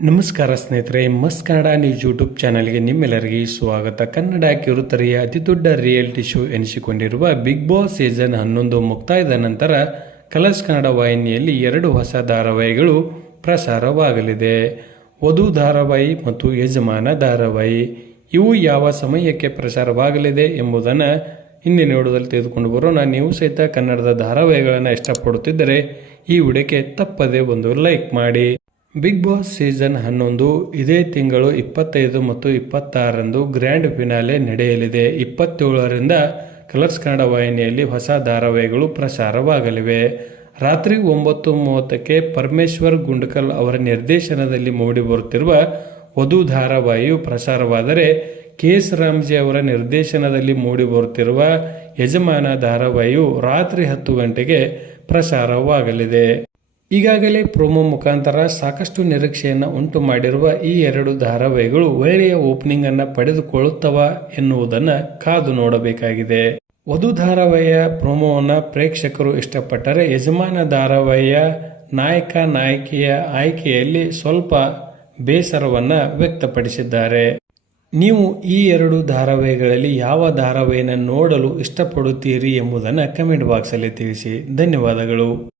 ನಮಸ್ಕಾರ ಸ್ನೇಹಿತರೆ, ಮಸ್ ಕನ್ನಡ ನ್ಯೂಸ್ ಯೂಟ್ಯೂಬ್ ಚಾನೆಲ್ಗೆ ನಿಮ್ಮೆಲ್ಲರಿಗೆ ಸ್ವಾಗತ. ಕನ್ನಡ ಕಿರುತೆರೆಯ ಅತಿ ದೊಡ್ಡ ರಿಯಾಲಿಟಿ ಶೋ ಎನಿಸಿಕೊಂಡಿರುವ ಬಿಗ್ ಬಾಸ್ ಸೀಸನ್ ಹನ್ನೊಂದು ಮುಕ್ತಾಯದ ನಂತರ ಕಲರ್ಸ್ ಕನ್ನಡ ವಾಹಿನಿಯಲ್ಲಿ ಎರಡು ಹೊಸ ಧಾರಾವಾಹಿಗಳು ಪ್ರಸಾರವಾಗಲಿದೆ. ವಧು ಧಾರಾವಾಹಿ ಮತ್ತು ಯಜಮಾನ ಧಾರಾವಾಹಿ, ಇವು ಯಾವ ಸಮಯಕ್ಕೆ ಪ್ರಸಾರವಾಗಲಿದೆ ಎಂಬುದನ್ನು ಹಿಂದಿನ ನೋಡೋದಲ್ಲಿ ತೆಗೆದುಕೊಂಡು ಬರೋಣ. ನೀವು ಸಹಿತ ಕನ್ನಡದ ಧಾರಾವಾಹಿಗಳನ್ನು ಇಷ್ಟಪಡುತ್ತಿದ್ದರೆ ಈ ವಿಡಿಯೋಕ್ಕೆ ತಪ್ಪದೇ ಒಂದು ಲೈಕ್ ಮಾಡಿ. ಬಿಗ್ ಬಾಸ್ ಸೀಸನ್ ಹನ್ನೊಂದು ಇದೇ ತಿಂಗಳು ಇಪ್ಪತ್ತೈದು ಮತ್ತು ಇಪ್ಪತ್ತಾರರಂದು ಗ್ರ್ಯಾಂಡ್ ಫಿನಾಲೆ ನಡೆಯಲಿದೆ. ಇಪ್ಪತ್ತೇಳರಿಂದ ಕಲರ್ಸ್ ಕನ್ನಡ ವಾಹಿನಿಯಲ್ಲಿ ಹೊಸ ಧಾರಾವಾಹಿಗಳು ಪ್ರಸಾರವಾಗಲಿವೆ. ರಾತ್ರಿ ಒಂಬತ್ತು ಮೂವತ್ತಕ್ಕೆ ಪರಮೇಶ್ವರ್ ಗುಂಡ್ಕಲ್ ಅವರ ನಿರ್ದೇಶನದಲ್ಲಿ ಮೂಡಿಬರುತ್ತಿರುವ ವಧು ಧಾರಾವಾಹಿಯು ಪ್ರಸಾರವಾದರೆ ಕೆ ಎಸ್ ರಾಮ್ಜಿ ಅವರ ನಿರ್ದೇಶನದಲ್ಲಿ ಮೂಡಿಬರುತ್ತಿರುವ ಯಜಮಾನ ಧಾರಾವಾಹಿಯು ರಾತ್ರಿ ಹತ್ತು ಗಂಟೆಗೆ ಪ್ರಸಾರವಾಗಲಿದೆ. ಈಗಾಗಲೇ ಪ್ರೋಮೋ ಮುಖಾಂತರ ಸಾಕಷ್ಟು ನಿರೀಕ್ಷೆಯನ್ನು ಉಂಟು ಮಾಡಿರುವ ಈ ಎರಡು ಧಾರಾವಾಹಿಗಳು ಒಳ್ಳೆಯ ಓಪನಿಂಗ್ ಅನ್ನು ಪಡೆದುಕೊಳ್ಳುತ್ತವ ಎನ್ನುವುದನ್ನು ಕಾದು ನೋಡಬೇಕಾಗಿದೆ. ವಧು ಧಾರಾವಾಹಿಯ ಪ್ರೊಮೋವನ್ನು ಪ್ರೇಕ್ಷಕರು ಇಷ್ಟಪಟ್ಟರೆ ಯಜಮಾನ ಧಾರಾವಾಹಿಯ ನಾಯಕ ನಾಯಕಿಯ ಆಯ್ಕೆಯಲ್ಲಿ ಸ್ವಲ್ಪ ಬೇಸರವನ್ನು ವ್ಯಕ್ತಪಡಿಸಿದ್ದಾರೆ. ನೀವು ಈ ಎರಡು ಧಾರಾವಾಹಿಗಳಲ್ಲಿ ಯಾವ ಧಾರಾವಾಹಿಯನ್ನು ನೋಡಲು ಇಷ್ಟಪಡುತ್ತೀರಿ ಎಂಬುದನ್ನು ಕಮೆಂಟ್ ಬಾಕ್ಸಲ್ಲಿ ತಿಳಿಸಿ. ಧನ್ಯವಾದಗಳು.